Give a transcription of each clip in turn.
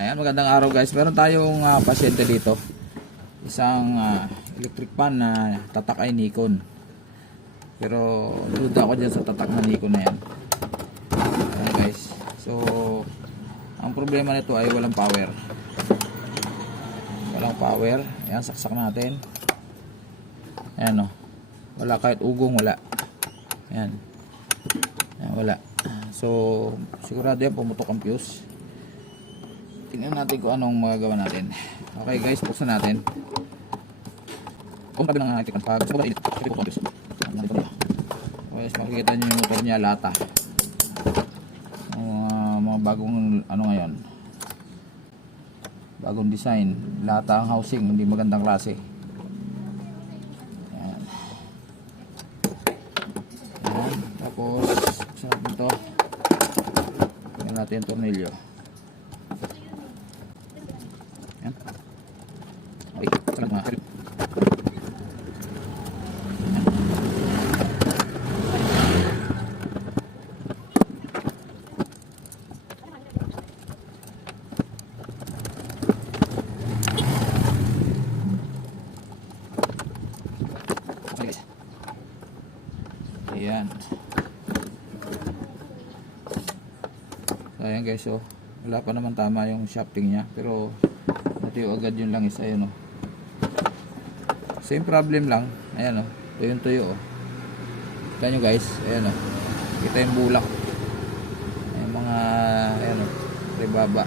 Ayan, magandang araw guys. Meron tayong pasyente dito. Isang electric fan na tatak ay Nikon. Pero duda ako dyan sa tatak na Nikon na yan. Ayan guys. So, ang problema nito ay walang power. Walang power. Ayan, saksak natin. Ayan o. Wala kahit ugong, wala. Ayan. Ayan, wala. So, sigurado yan pumutok ang fuse. Tingnan natin kung anong magagawa natin. Okay guys, buksan natin. Kung tabi ng electric fan, pag init, guys, makikita nyo yung motor niya, lata. Mga bagong ano ngayon, bagong design, lata ang housing, hindi magandang klase. Ayan. Ayan. Tapos sa ito, tingnan natin yung tornilyo. Ayan. Okay, salat mga ayan. So ayan guys, so wala pa naman tama yung shafting nya, pero natuyo agad yung langis. Ayan o, same problem lang. Ayan o, tuyong tuyo o. Kita nyo guys, ayan o, kita yung bulak, yung mga ayan o, ribaba.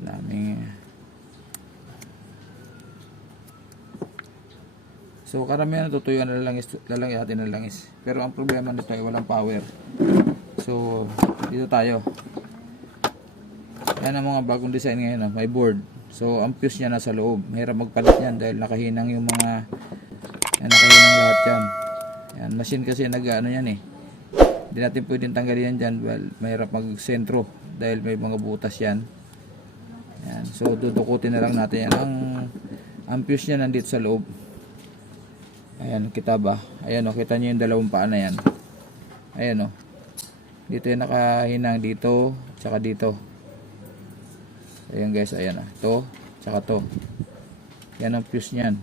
Maraming. So karamihan natutuyuan na lalangis natin ng langis. Pero ang problema nito ay walang power. So dito tayo. Yan ang mga bagong design ngayon, may board. So ang fuse niya nasa loob. Mahirap magpalit yan dahil nakahinang yung mga nakahinang lahat yan. Yan, machine kasi nag-ano yan eh. Hindi natin pwedeng tanggalin yan dyan. Well, mahirap mag-sentro dahil may mga butas yan. Yan. So dudukutin na lang natin yan. Ang fuse niya nandito sa loob. Ayan, kita ba? Ayan o, kita nyo yung dalawang paa na yan. Ayan o. Dito yung nakahinang dito, tsaka dito. Ayan guys, ayan o. Ito, tsaka to. Yan ang fuse nyan.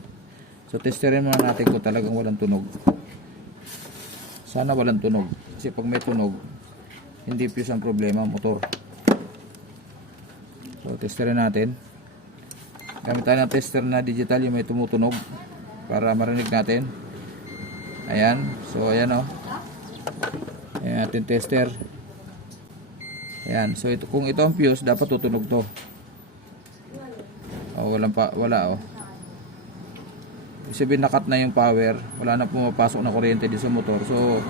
So, testerin muna natin kung talagang walang tunog. Sana walang tunog. Kasi pag may tunog, hindi fuse ang problema, motor. So, testerin natin. Gamit tayo ng tester na digital, yung may tumutunog, para marinig natin. Ayan. So ayan o. Ayan ating tester. Ayan. So ito, kung ito ang fuse, dapat tutunog to. O wala o. Sabihin nakat na yung power. Wala na pumapasok na kuryente dito sa motor. So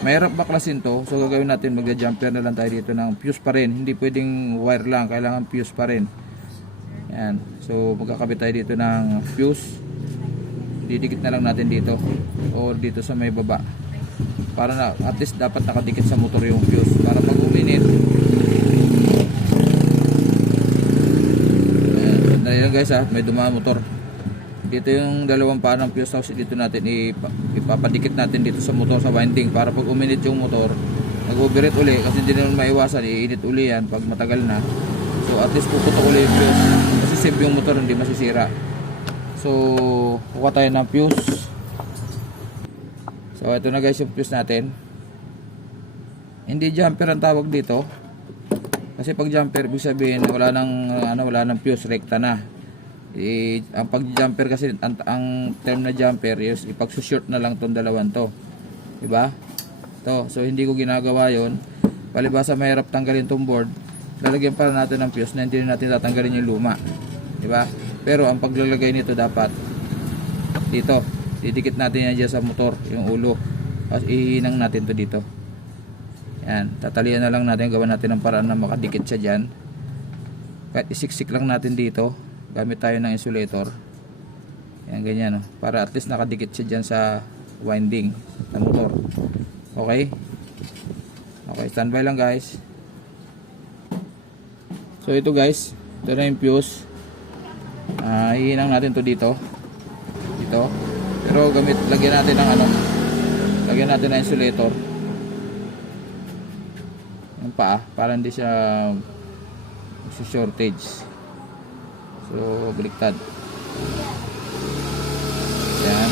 mahirap baklasin to. So gagawin natin, magja-jumper na lang tayo dito ng fuse pa rin. Hindi pwedeng wire lang. Kailangan fuse pa rin. Ayan. So magkakabit tayo dito ng fuse. Didikit na lang natin dito o dito sa may baba para na at least dapat nakadikit sa motor yung fuse para pag uminit. Ayan, dali lang guys ha, may dumaan motor dito yung dalawang paa ng fuse. Tapos dito natin ipapadikit natin dito sa motor sa winding para pag uminit yung motor nag-overheat uli, kasi hindi naman maiwasan, iinit uli yan pag matagal na. So at least puputok uli yung fuse kasi safe yung motor, hindi masisira. So, kuha tayo ng fuse. So, ito na guys yung fuse natin. Hindi jumper ang tawag dito. Kasi pag jumper, ibig sabihin, wala nang fuse, rekta na. Ang pag-jumper kasi, ang term na jumper is ipag-short na lang tong dalawang to. Diba? To. So, hindi ko ginagawa yon. Palibasa mahirap tanggalin tong board. Lalagyan para natin ng fuse na hindi natin tatanggalin yung luma. Diba? Pero ang paglalagay nito dapat dito, didikit natin yan dyan sa motor, yung ulo, tapos ihinang natin to dito. Yan, tatalian na lang natin, gawa natin ng paraan na makadikit siya dyan. Kahit isiksik lang natin dito, gamit tayo ng insulator. Yan, ganyan, no? Para at least nakadikit siya dyan sa winding ng motor. Okay? Okay, standby lang guys. So ito guys, ito na yung fuse. Hihinang natin to dito. Pero lagyan natin ng insulator ng paa para hindi siya shortage. So baliktad. Yan.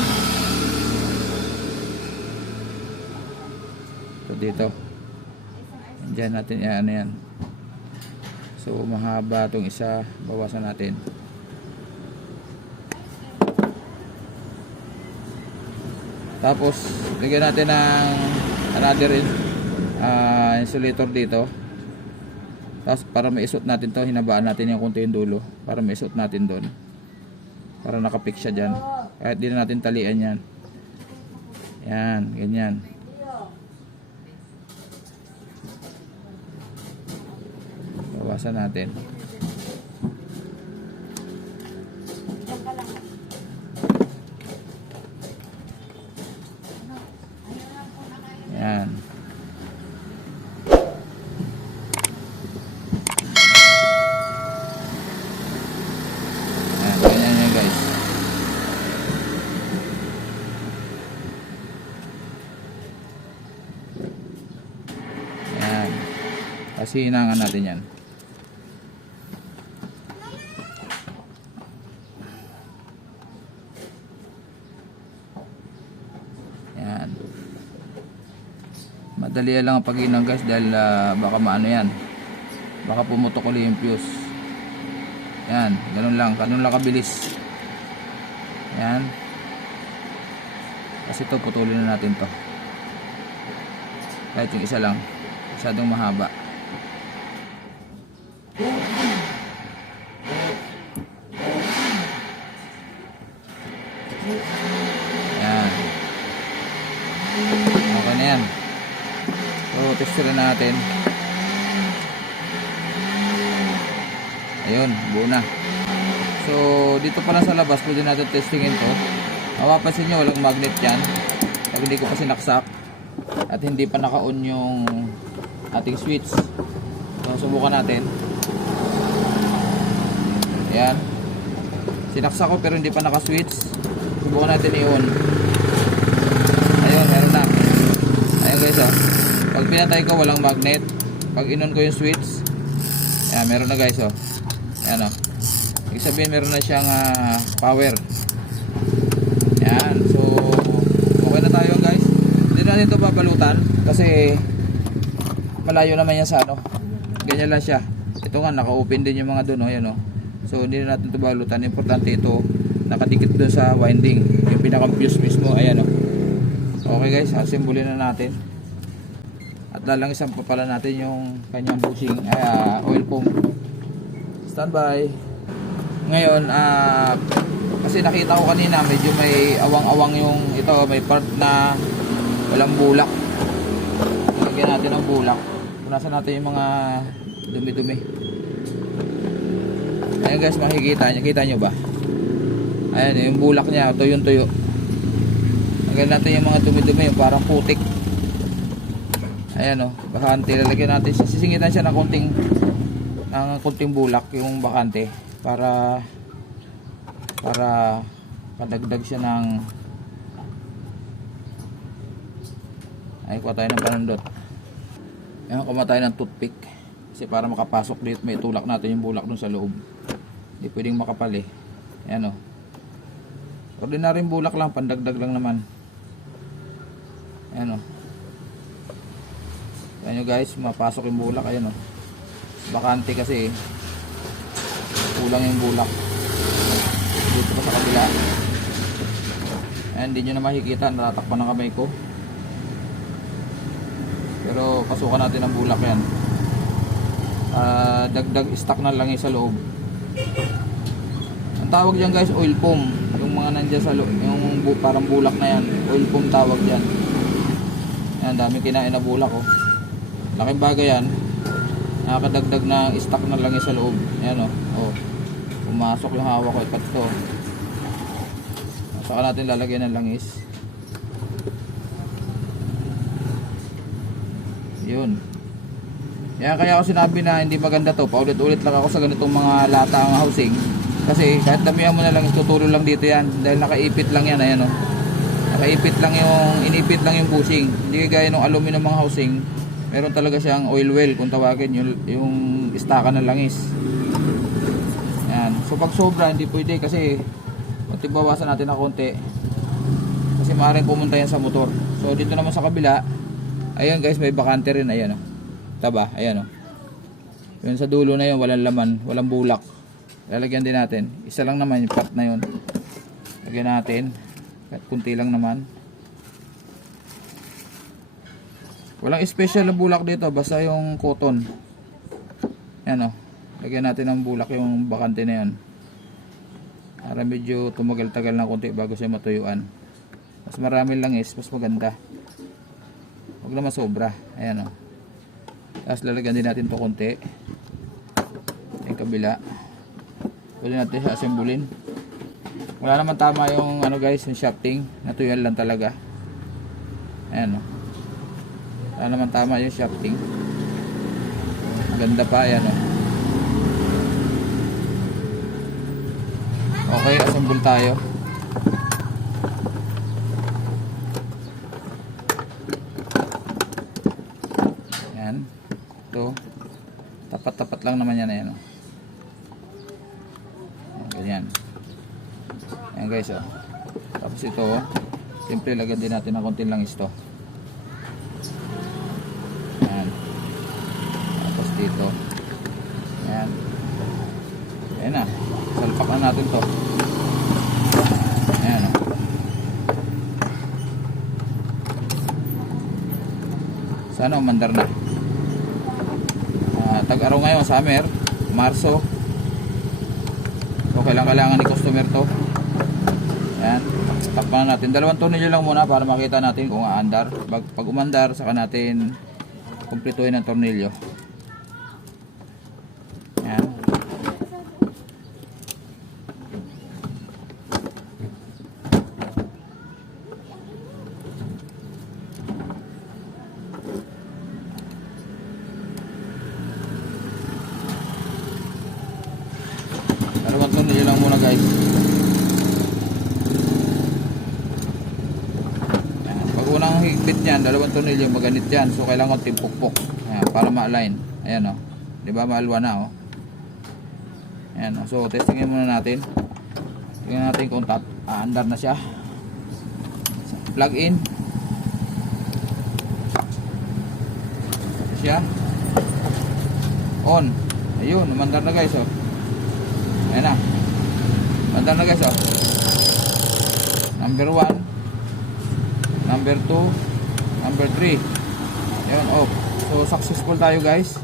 So dito. Diyan natin yan, yan. So mahaba itong isa, bawasan natin. Tapos lagyan natin ng another insulator dito. Tapos para maisot natin to, hinabaan natin yung konti yung dulo para maisot natin doon. Para nakapik siya dyan. Kahit di na natin talian yan. Yan, ganyan. Bawasan natin. Yan. Yan, ganyan yan guys. Yan. Kasi hinangan natin yan. Yan. Madali lang ang pag-inang guys dahil baka maano yan. Baka pumutok ulit yung fuse. Yan, ganun lang kabilis. Yan. Kasi ito putulin na natin to. Kahit yung isa lang, masyadong mahaba. Yan. Okay na yan. So, tester natin. Ayun, buo na. So, dito pa lang sa labas, pwede natin testingin to. Mapapansin nyo, walang magnet yan. Pag hindi ko pa sinaksak at hindi pa naka-on yung ating switch. So, subukan natin. Ayan. Sinaksak ko pero hindi pa naka-switch. Subukan natin i-on. Ayun, meron na. Ayun guys, oh. Pag pinatay ko, walang magnet. Pag in-on ko yung switch, ayan, meron na guys, oh. Ayan, oh. Ibig sabihin, meron na siyang power. Ayan, so okay na tayo guys. Hindi na natin ito babalutan kasi malayo naman yan sa ano. Ganyan lang siya. Ito nga, naka-open din yung mga doon, oh. Ayan, oh. So hindi na natin ito babalutan. Importante ito, nakadikit doon sa winding. Yung pinaka-fuse mismo, ayan, oh. Okay guys, assemble na natin. At lalangisan pa pala natin yung kanyang bushing, oil pump. Standby. Ngayon, kasi nakita ko kanina medyo may awang-awang yung ito, may part na walang bulak. Lagyan natin ng bulak. Punasan natin yung mga dumi-dumi. Ayan guys, makikita nyo, kita nyo ba? Ayan, yung bulak niya, tuyo-tuyo. Lagyan natin yung mga dumi-dumi, yung parang putik. Ayan, oh, bakante. Lalagyan natin, sisingitan siya ng konting bulak yung bakante para padagdag siya ng kuha tayo ng panundot. Ayan, kuha tayo ng toothpick kasi para makapasok dito may tulak natin yung bulak dun sa loob. Hindi pwedeng makapal eh. Ayan, oh. Ordinaryong bulak lang, pandagdag lang naman. Ayan, oh. Ayan nyo guys, mapasok yung bulak. Ayan, oh. Bakante kasi kulang yung bulak dito pa sa kabila. Ayan, hindi nyo na makikita, natatakpan ng kamay ko pero pasukan natin ang bulak yan. Dagdag stock na lang sa loob. Ang tawag dyan guys, oil pump. Yung mga nandyan sa loob, yung parang bulak na yan, oil pump tawag dyan. Ayan, dami kinain na bulak, oh. Laking bagay yan. Nakakadagdag na stock na lang sa loob. Ayan, oh. Oh. Pumasok yung hawak ko, ipat to. Saka natin lalagyan ng langis. Yun. Kaya ako sinabi na hindi maganda to. Paulit-ulit lang ako sa ganitong mga lata ang housing. Kasi kahit damihan mo na lang, tutulo lang dito yan. Dahil nakaipit lang yan. Ayan, oh. Nakaipit lang yung, inipit lang yung bushing. Hindi kagaya ng aluminum mga housing. Meron talaga siyang oil well kung tawagin, yung istaka ng langis. Yan. So pag sobra hindi pwede kasi bawasan natin ng konti. Kasi maaaring pumunta yan sa motor. So dito naman sa kabila, ayan guys, may bakante rin, ayan oh. Taba, ayan oh. Yun sa dulo na yun, walang laman, walang bulak. Lalagyan din natin. Isa lang naman yung part na yun. Lagyan natin. Kahit kunti lang naman. Walang special na bulak dito, basta yung cotton. Ayan o. Lagyan natin ng bulak yung bakante na yan. Para medyo tumagal-tagal na konti bago siya matuyuan. Mas marami lang mas maganda. Huwag naman sobra. Ayan o. Tapos lalagyan din natin to konti. Yung kabila. Pwede natin siya assemblin. Wala naman tama yung ano guys, yung shafting. Natuyan lang talaga. Ayan o. Wala naman tama yung shafting. Ganda pa, ayan o. Okay, assemble tayo. Ayan. Ito. Tapat-tapat lang naman yan, ayan o. Ganyan. Ayan guys oh. Tapos ito oh. Siyempre lagyan din natin ng konting langis to. Ayan. Tapos dito. Ayan. Ayan na. Salpak na natin to. Ayan oh. Sana umandar na. Tag-araw ngayon, summer, Marso. So kailangan ni customer to. Ayan, takpan natin. 2 tornilyo lang muna para makita natin kung aandar. Pag umandar, saka natin kumpletuhin ang tornilyo. Ayan. Tornilyo lang muna guys. Ayan. Pag unang higpit niyan, 2 tornilyo maganit yan. So kailangan timpukpok. Ayan, para ma-align. Ayan o. Di ba maalwa na o. Ayan o. So testingin muna natin. Tingnan natin kung aandar na siya. Plug in. Siya. On. Ayun, umandar na guys o. Ayan na. Bandar na guys oh. Number 1, number 2, number 3. Ayan off. So successful tayo guys.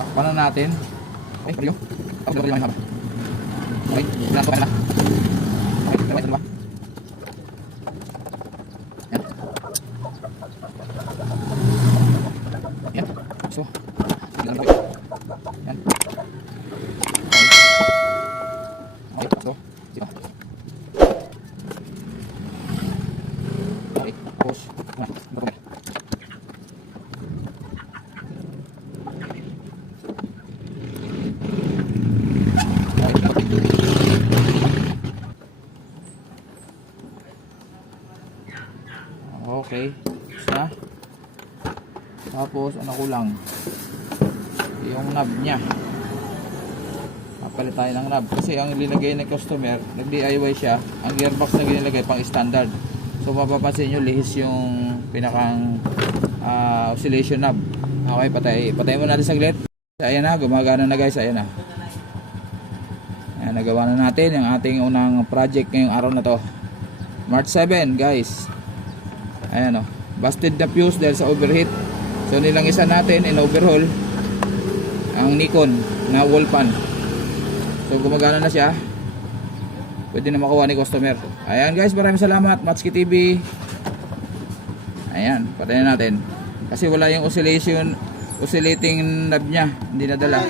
Takpan na natin. Ay, baliw. Okay, baliw yung haba. Okay, pinasok na. Okay, pinasok na. Ayan. Ayan. So, ayan. Ayan. So, dito. Okay, push. Okay, isa. Tapos, ano ko lang, yung knob niya. Palit tayo ng knob kasi ang linagay ng customer, nag-DIY siya, ang gearbox na ginilagay pang standard. So mapapansin nyo, lihis yung pinakang oscillation knob. Okay, patay mo natin saglit. Ayan na, gumagana na guys, ayan na. Ayan, nagawa na natin yung ating unang project ngayong araw na to. March 7 guys. Ayan o, busted na fuse dahil sa overheat. So nilangisan natin in overhaul ang Nikon na wall pan. So gumagana na siya. Pwede na makuha ni customer. Ayan guys, maraming salamat Matsuki TV. Ayan, patayin natin. Kasi wala yung oscillating knob niya. Hindi nadala.